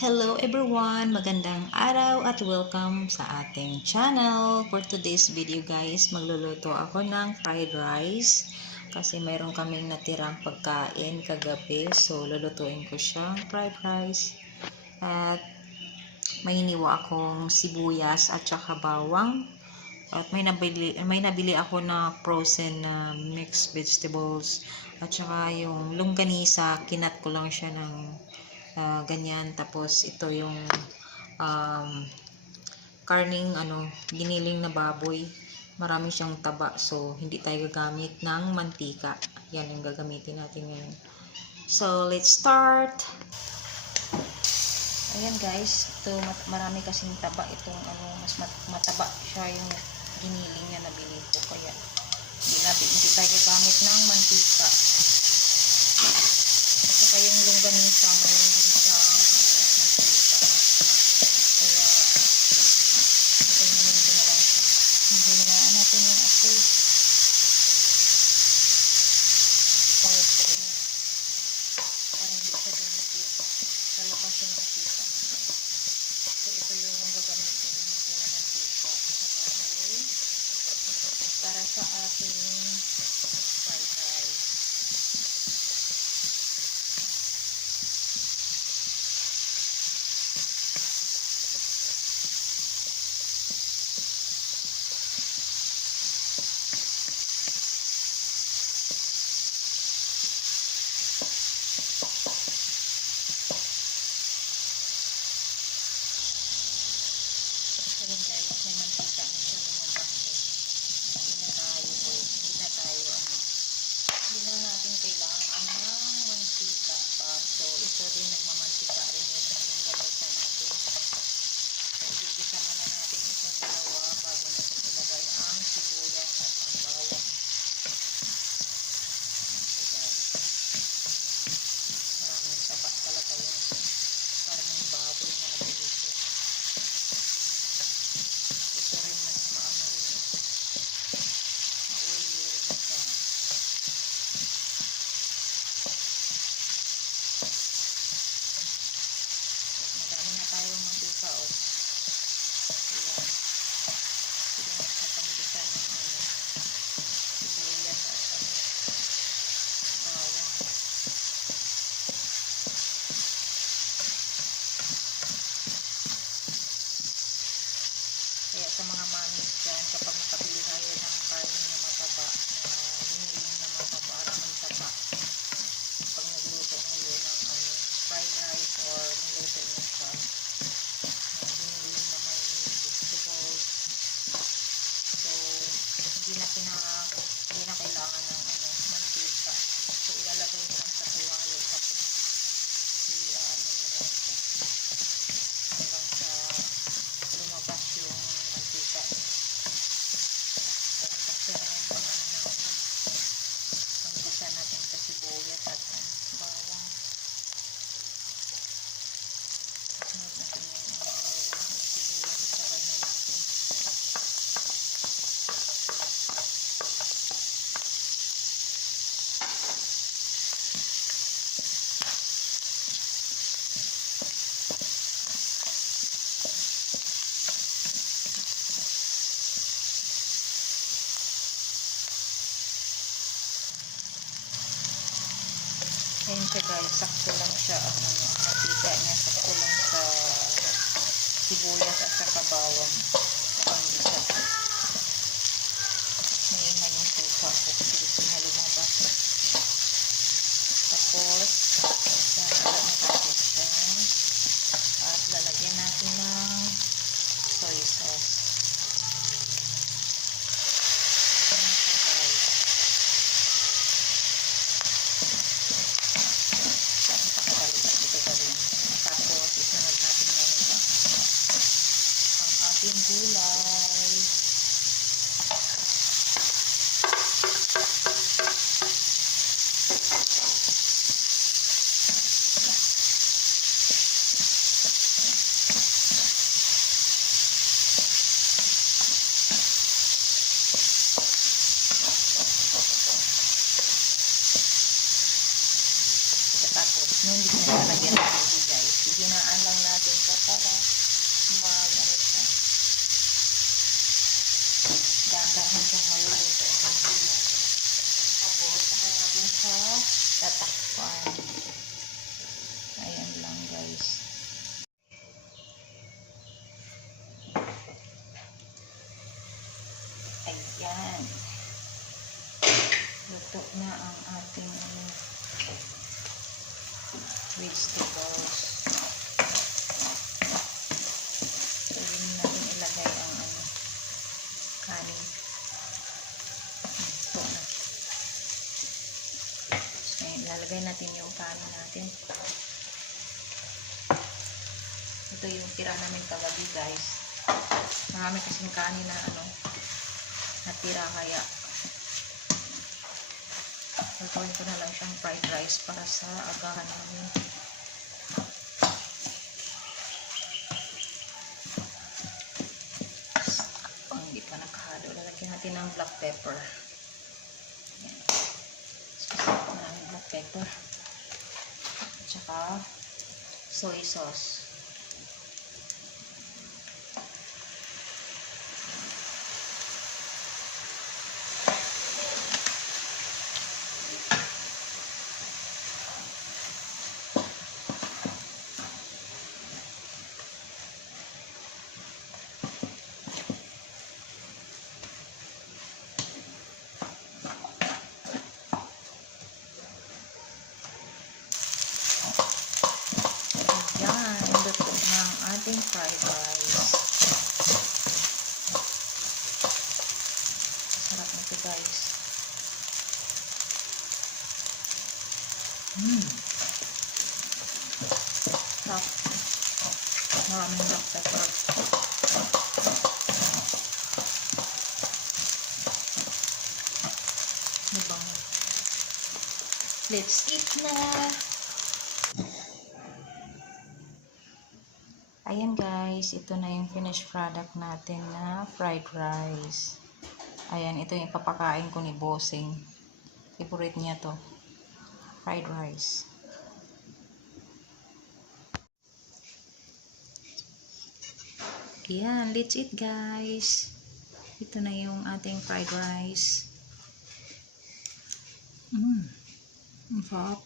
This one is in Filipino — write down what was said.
Hello everyone! Magandang araw at welcome sa ating channel. For today's video guys, magluluto ako ng fried rice kasi mayroon kaming natirang pagkain kagabi. So, lulutuin ko siyang fried rice. At may hiniwa akong sibuyas at saka bawang. At may nabili ako na frozen na mixed vegetables. At saka yung longganisa, kinat ko lang siya ng ganyan. Tapos ito yung karning giniling na baboy. Marami siyang taba. So, hindi tayo gagamit ng mantika. Yan yung gagamitin natin ngayon. So, let's start! Ayan guys, ito marami kasing taba itong mas mataba siya yung giniling niya na bili ko, kaya hindi tayo gagamit ng mantika. At saka yung longganisa mayroon din siyang mantika. Kaya itanyamin ko na lang siya. Hinayaan natin yung apoy. Para hindi siya dumikit. Sa labas yung mantika. So, ito yung gagamitin natin na mantika sa baboy para sa ating fried rice. Ayan guys, may mantika na siya lumabas. Hindi na natin kailangan ng mantika pa. So, ito din nagmamantika rin itong longganisa natin. So, igigisa muna natin itong dalawa bago natin ilagay ang sibuyas at ang bawang. Maraming taba talaga yung karning baboy na nabili ko. Ito rin mas maano rin ito. Ma-oily rin siya. Madami na tayong mantika o. Ayan. Sige na sa panggisan ng sibuyas at bawang. Kaya sa mga mamis dyan, kapag makabili tayo ng karne na mataba, na giniling na mataba, maraming taba, pag nagluto kayo ng fried rice or niluto nyo siya, giniling na may vegetables, so hindi na kailangan ng mantika. So, ilalagay nyo lang sa kawali, tapos i-ano nyo lang siya hanggang sa lumabas yung mantika. Kasi na yung panggisa natin sa sibuyas at bawang. Sunod natin yung bawang at sibuyas. Sabay na natin. Ayan siya guys, sakto lang siya ang mantika niya, sakto lang sa sibuyas at saka bawang sa panggisa. Maingay yung pusa ko kasi gusto niya lumabas. Tapos, sasala na natin siya at lalagyan natin ng soy sauce. Tapos, isunod natin ngayon ang ating gulay. Yan. Luto na ang ating vegetables. Pwede natin ilagay ang kanin. Luto na. So, ilalagay natin yung kanin natin. Ito yung tira namin kagabi, guys. Marami kasing kanin na natira, kaya gagawin ko na lang siyang fried rice para sa agahan namin. Pang hindi pa nakahalo, lalagyan natin ng black pepper. Yan. So, maraming black pepper at saka soy sauce. Yan, luto ng ating fried rice. Sarap nito, guys. Sarap. Maraming black pepper. Mabango. Let's eat na! Ayan, guys, ito na yung finished product natin na fried rice. Ayan, ito yung papakain ko ni Bossing. Favorite niya to. Fried rice. Ayan, let's eat, guys. Ito na yung ating fried rice. Ang sarap.